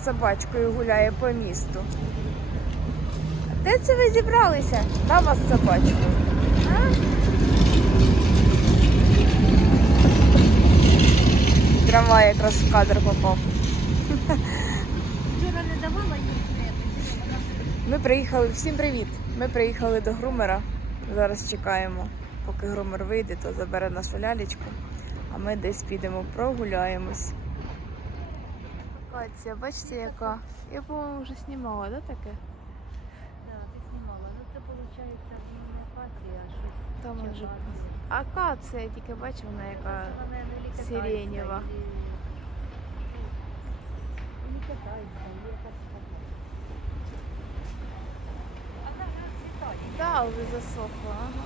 з собачкою гуляє по місту. Де це ви зібралися? Мама з собачкою. А? Трамвай якраз в кадр попав. Вчора не давала їй Ми приїхали, всім привіт! Ми приїхали до грумера. Зараз чекаємо, поки грумер вийде, то забере нашу лялечку, а ми десь підемо прогуляємось. Локація, бачите, яка? Я, по-моєму, вже знімала, да, таке? Да, ти знімала. Ну це виходить не акація, а щось. Там може акація. Я тільки бачу, вона яка. Сиренєва. Не китайська, якась вже. Да, вже засохла. Ага.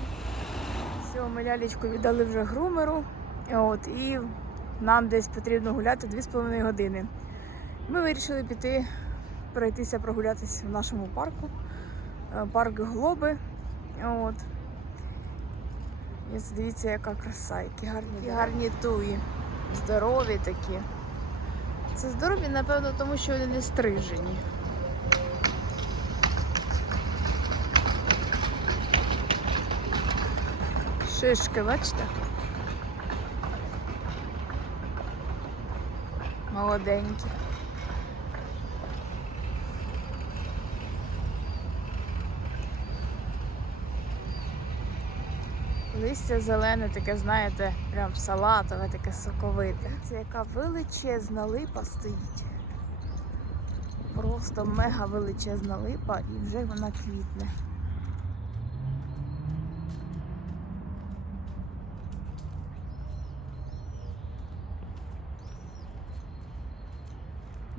Все, ми лялечку віддали вже грумеру. От, і нам десь потрібно гуляти 2,5 години. Ми вирішили піти пройтися прогулятися в нашому парку. Е, Парк Глоби. От. І дивіться, яка краса, які гарні, які гарні туї. Здорові такі. Це здорові, напевно, тому що вони не стрижені. Шишки, бачите? Молоденькі. Листя зелене, таке, знаєте, прям салатове, таке соковите. Це яка величезна липа стоїть. Просто мега величезна липа і вже вона квітне.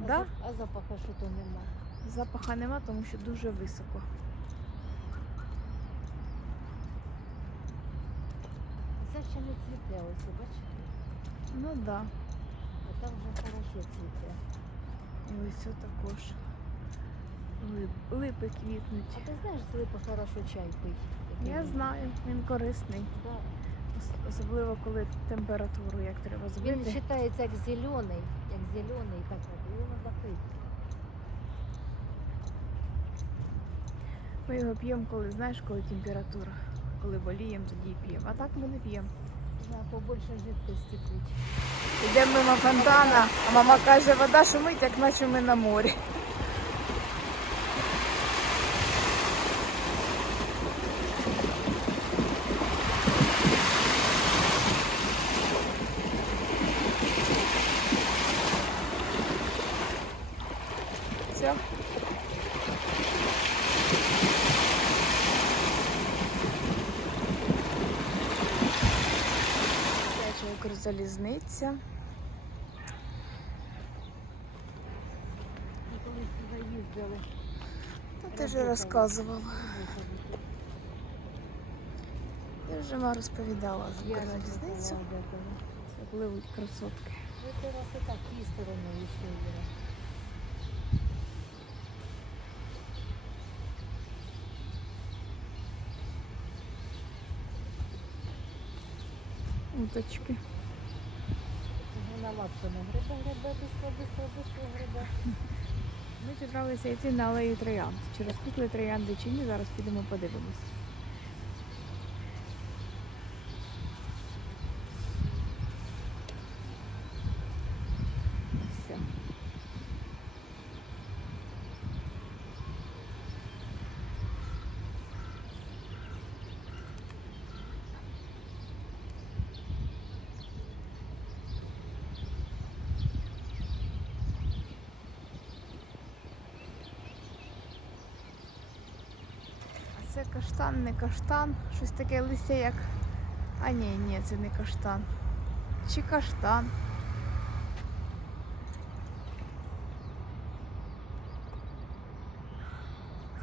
А Да? А запаха що то нема. Запаха нема, тому що дуже високо. Це ще не цвіте, ось, бачите? Ну так. Да. А там вже хорошо цвіте. І ось також. Лип, липи квітнуть. А ти знаєш, з липа хорошо чай пить. Я знаю, він корисний. Да. Особливо коли температуру як треба Він вважається як зелений, як зелений, так його треба пити. Ми його п'ємо, коли знаєш, коли температура. Коли боліємо, тоді п'ємо. А так ми не п'ємо. Побольше жидкості пить. Йдемо мимо фонтана, а мама каже, вода шумить, як наче ми на морі. Все. Дитяча Їздили. Та ти вже розказувала. Я вже ма розповідала Укрзалізницю. Це пливуть красотки. Ви зараз і так тій стороною йшли. Віра. Уточки. Лапками гриба, гриба, бистро, бистро, бистро гриба. Ми зібралися йти на алею троянд. Чи розквітли троянди чи ні, зараз підемо подивимось. Все. А це каштан, не каштан. Щось таке листя як. А ні, ні, це не каштан. Чи каштан.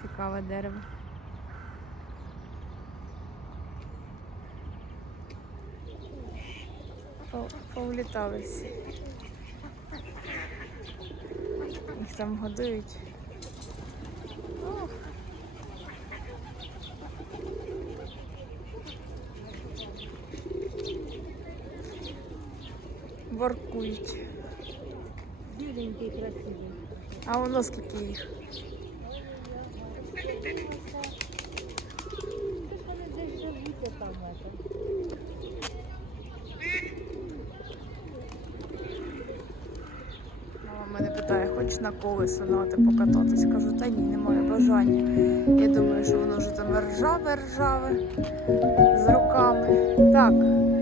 Цікаве дерево. По- Їх там годують. Воркують. Біленький, красивий. А воно скільки їх? Мама мене питає, хочеш на колесо нати покататись? Кажу, та ні, немає бажання. Я думаю, що воно вже там ржаве, ржаве з руками. Так.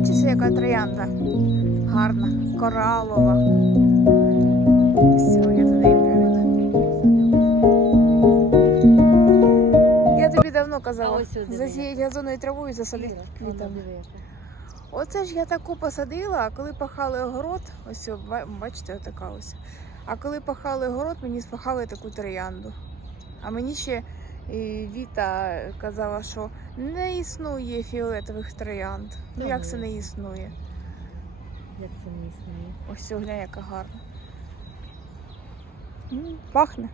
Бачиш, яка троянда? Гарна, коралова. Все, я туди приведу. Я тобі давно казала, засіяти газоною травою і засадити квітами. Оце ж я таку посадила, а коли пахали огород, ось бачите, отака ось. А коли пахали огород, мені спахали таку троянду. А мені ще е, Віта казала, що не існує фіолетових троянд. Ну Ну, як це не існує? Як це не існує? Ось цього гля, яка гарна. М, Пахне.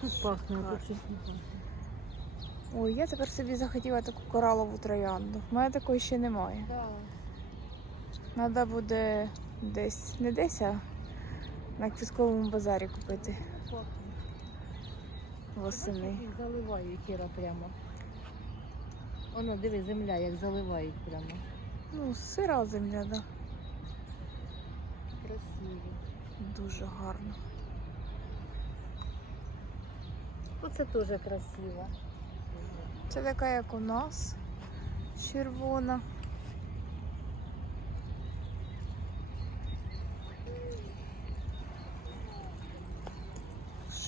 Тут пахне, а тут щось не пахне. Ой, я тепер собі захотіла таку коралову троянду. У мене такої ще немає. Да. Треба буде десь, не десь, а на квітковому базарі купити восени. Їх заливають Кіра прямо. Воно, диви, земля, як заливають прямо. Ну, сира земля, да. Красиво. Дуже гарно. Оце теж красиво. Це така, як у нас, червона.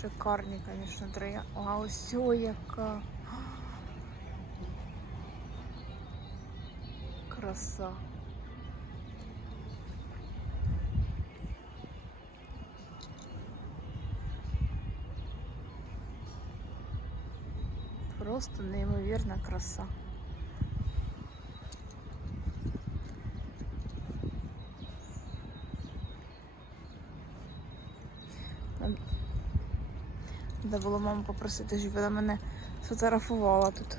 Шикарні, звісно, троя. А ось о, яка. Краса. Просто неймовірна краса. Треба було маму попросити, щоб вона мене сфотографувала тут.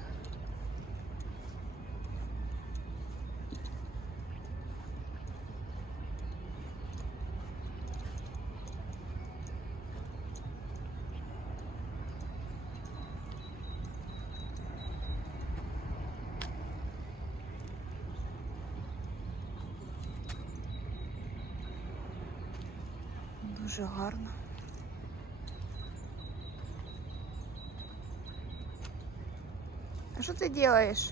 Дуже гарно. Що ти робиш?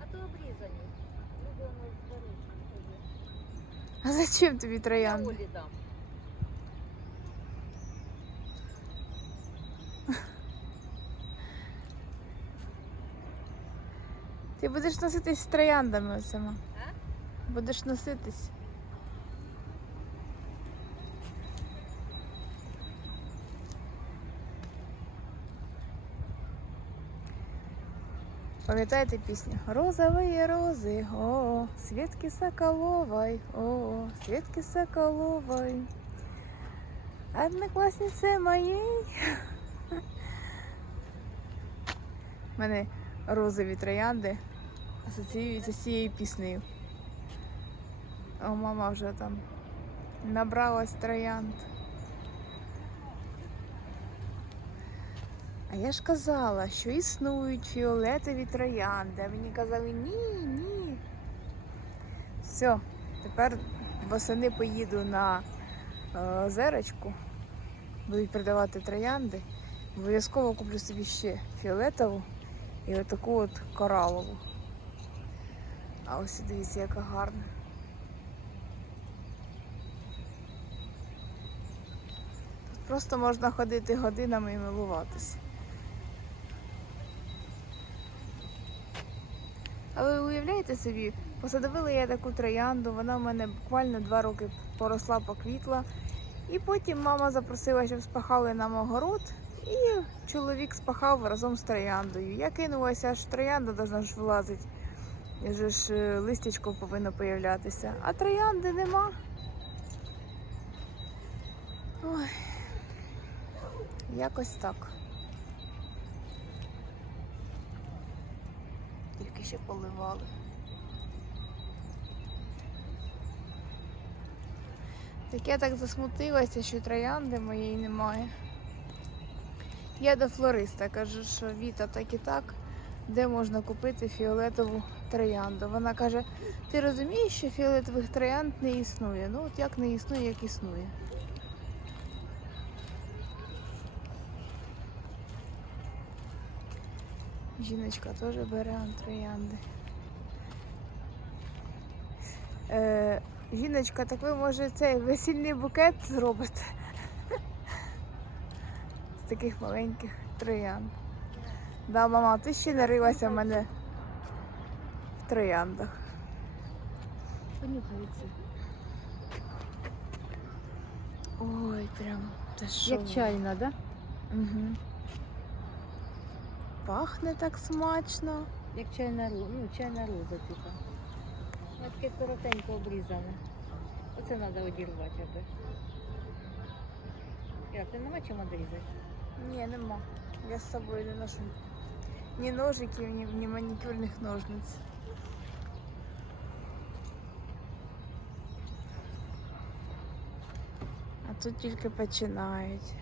А то обрізані. А зачем тобі Я троянди? Олі дам. Ти будеш носитись з трояндами оцими. А? Будеш носитись. Пам'ятаєте пісню? Розовые розы, о, Светки Соколовой, о, Светки Соколовой. Однокласнице моєї. У мене розові троянди асоціюються з цією піснею. О, мама вже там набралась троянд. А я ж казала, що існують фіолетові троянди. А мені казали ні, ні. Все, тепер восени поїду на е, озерочку, будуть продавати троянди. Обов'язково куплю собі ще фіолетову і отаку от коралову. А ось дивіться, яка гарна. Тут просто можна ходити годинами і милуватися. А ви уявляєте собі, посадовила я таку троянду, вона в мене буквально два роки поросла, поквітла. І потім мама запросила, щоб спахали нам огород, і чоловік спахав разом з трояндою. Я кинулася, аж троянда должна ж вилазити. Вже ж е, листячко повинно появлятися. А троянди нема. Ой. Якось так. Ще поливали. Так я так засмутилася, що троянди моєї немає. Я до флориста кажу, що Віта так і так, де можна купити фіолетову троянду. Вона каже: ти розумієш, що фіолетових троянд не існує? Ну от як не існує, як існує. Жіночка теж бере троянди. Е, жіночка, так ви може цей весільний букет зробите? З таких маленьких троянд. Да, мама, ти ще нарилася в мене в трояндах. Понюхай ці. Ой, прям та що? Як чайна, да? Угу. Пахне так смачно. Як чайна ну, чайна роза, типа. Вона таке коротенько обрізане. Оце треба одірвати. Я, ти нема чим одрізати? Ні, нема. Я з собою не ношу. Ні ножиків, ні, ні манікюрних ножниць. А тут тільки починають.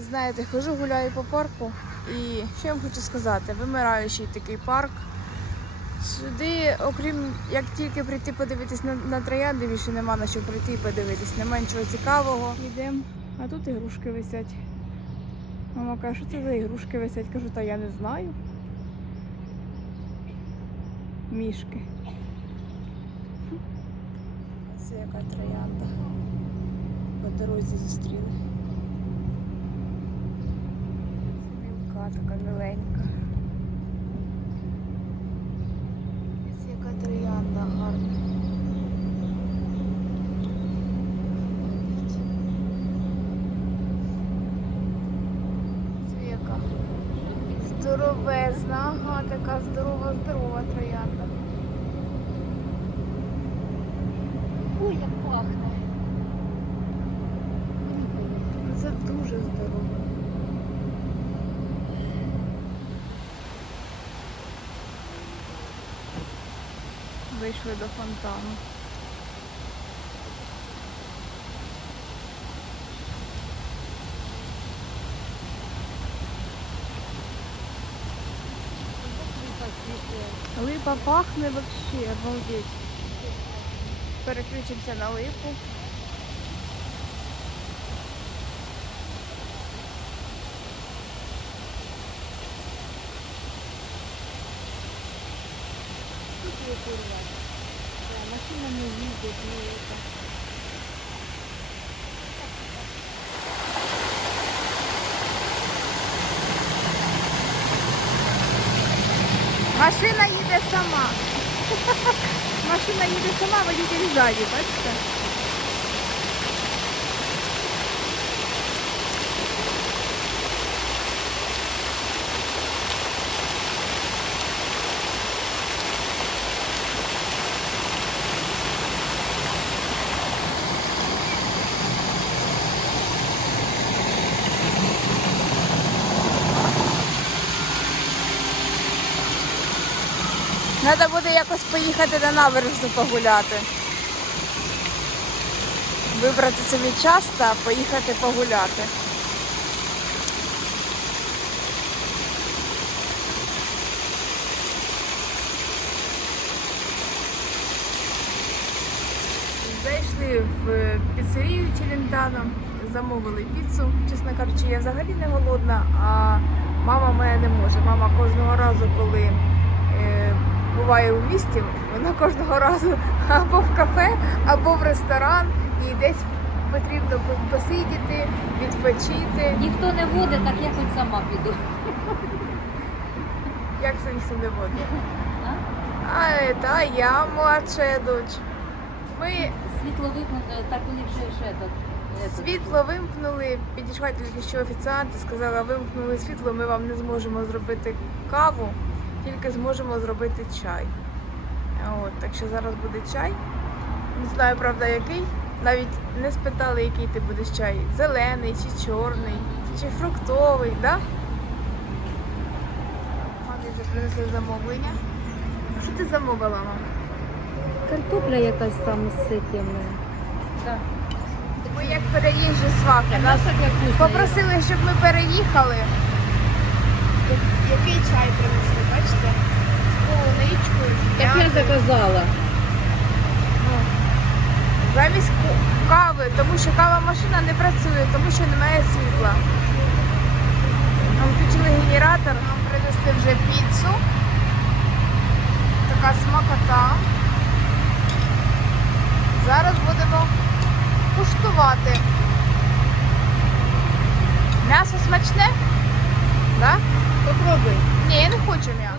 Знаєте, хожу гуляю по парку і що я вам хочу сказати, вимираючий такий парк. Сюди, окрім як тільки прийти подивитись на, на троянди, більше нема на що прийти і подивитись, нема нічого цікавого. Йдемо, а тут ігрушки висять. Мама каже, що це за ігрушки висять? Кажу, та я не знаю. Мішки. Ось яка троянда. По дорозі зустріли. Мілка така миленька. Ось яка троянда гарна. Ось яка здоровезна, ага, така здорова, здорова троянда. Ой, як пахне. Це дуже здорово. Вийшли до фонтану. Липа пахне вообще, обалдеть. Переключимося на липу. Да, машина не їздить, не это. Машина їде сама. Машина їде сама, водитель ззаді, бачите? Треба буде якось поїхати на набережну погуляти. Вибрати собі час та поїхати погуляти. Зайшли в е, піцерію Челентано, замовили піцу. Чесно кажучи, я взагалі не голодна, а мама моя не може. Мама кожного разу, коли е, буває у місті, вона кожного разу або в кафе, або в ресторан, і десь потрібно посидіти, відпочити. Ніхто не водить, так я хоч сама піду. Як це ніхто не водить? А? Та я младша дочь. Ми Світло вимкнуто, так вони вже ще тут. світло вимкнули, підійшла тільки що офіціант і сказала, вимкнули світло, ми вам не зможемо зробити каву, тільки зможемо зробити чай. От, так що зараз буде чай. Не знаю, правда, який. Навіть не спитали, який ти будеш чай. Зелений чи чорний, чи фруктовий, да? Мамі вже принесли замовлення. Що ти замовила, мама? Картопля якась там з цим. Так. Ми як переїжджі свахи. Нас попросили, щоб ми переїхали. Який чай принесли, бачите? З полуничкою, Так я заказала. Ну, Замість кави, тому що кава машина не працює, тому що немає світла. Нам включили генератор, нам принесли вже піцу. Така смакота. Зараз будемо куштувати. М'ясо смачне? Да? Попробуй. Ні, я не хочу м'ясо.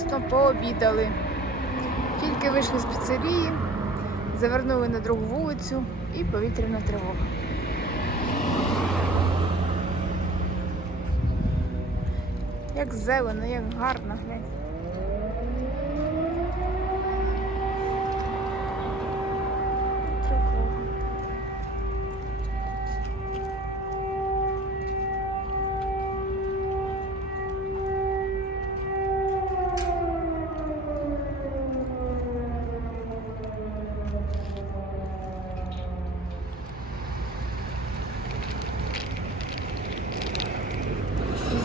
Вчасно пообідали. Тільки вийшли з піцерії, завернули на другу вулицю і повітряна тривога. Як зелено, як гарно, глянь.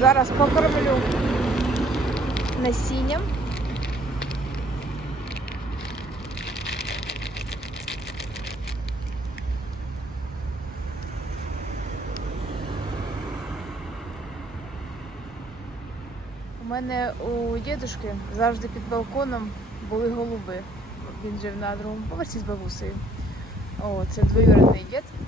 Зараз покормлю насінням. У мене у дідушки завжди під балконом були голуби. Він жив на другому поверсі з бабусею. О, це двоюрідний дід.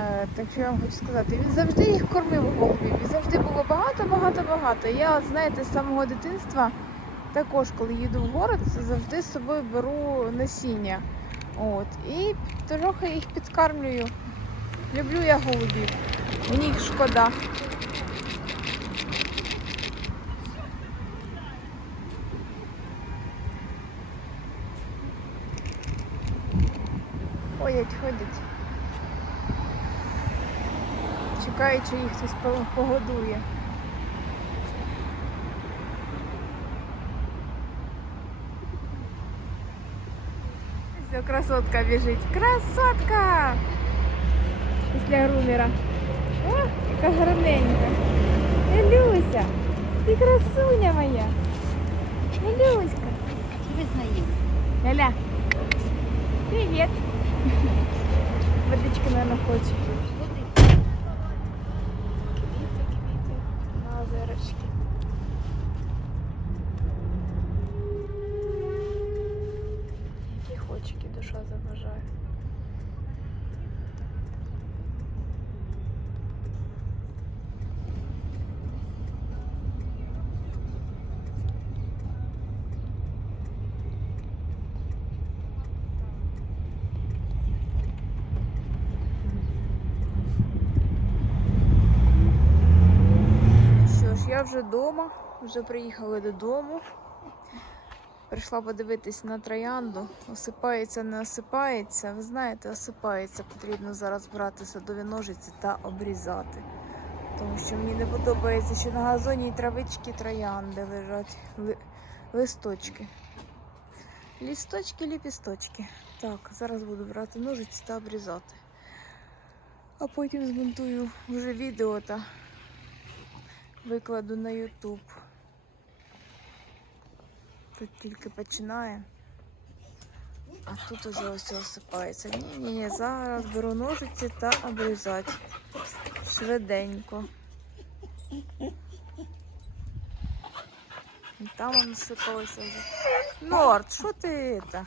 Е, так що я вам хочу сказати, він завжди їх кормив голубів. І завжди було багато, багато, багато. Я, от, знаєте, з самого дитинства також, коли їду в город, завжди з собою беру насіння. От, і трохи їх підкармлюю. Люблю я голубів. Мені їх шкода. Ходять, ходять. Чекають, що їх хтось погодує. Все, красотка біжить. Красотка! Після грумера. О, яка гарненька. Люся, ти красуня моя. Люська. Ляля. Привіт. Водички, наверное, хоче. вважаю. Я вже дома, вже приїхали додому. Прийшла подивитись на троянду. Осипається, не осипається. Ви знаєте, осипається. Потрібно зараз брати садові ножиці та обрізати. Тому що мені не подобається, що на газоні травички троянди лежать. Ли- листочки. Лісточки, ліпісточки. Так, зараз буду брати ножиці та обрізати. А потім змонтую вже відео та викладу на YouTube. Тут тільки починає. А тут уже ось осипається. Ні, ні, ні, зараз беру ножиці та обрізати. Швиденько. І там насипалося сипалося вже. Норд, що ти це?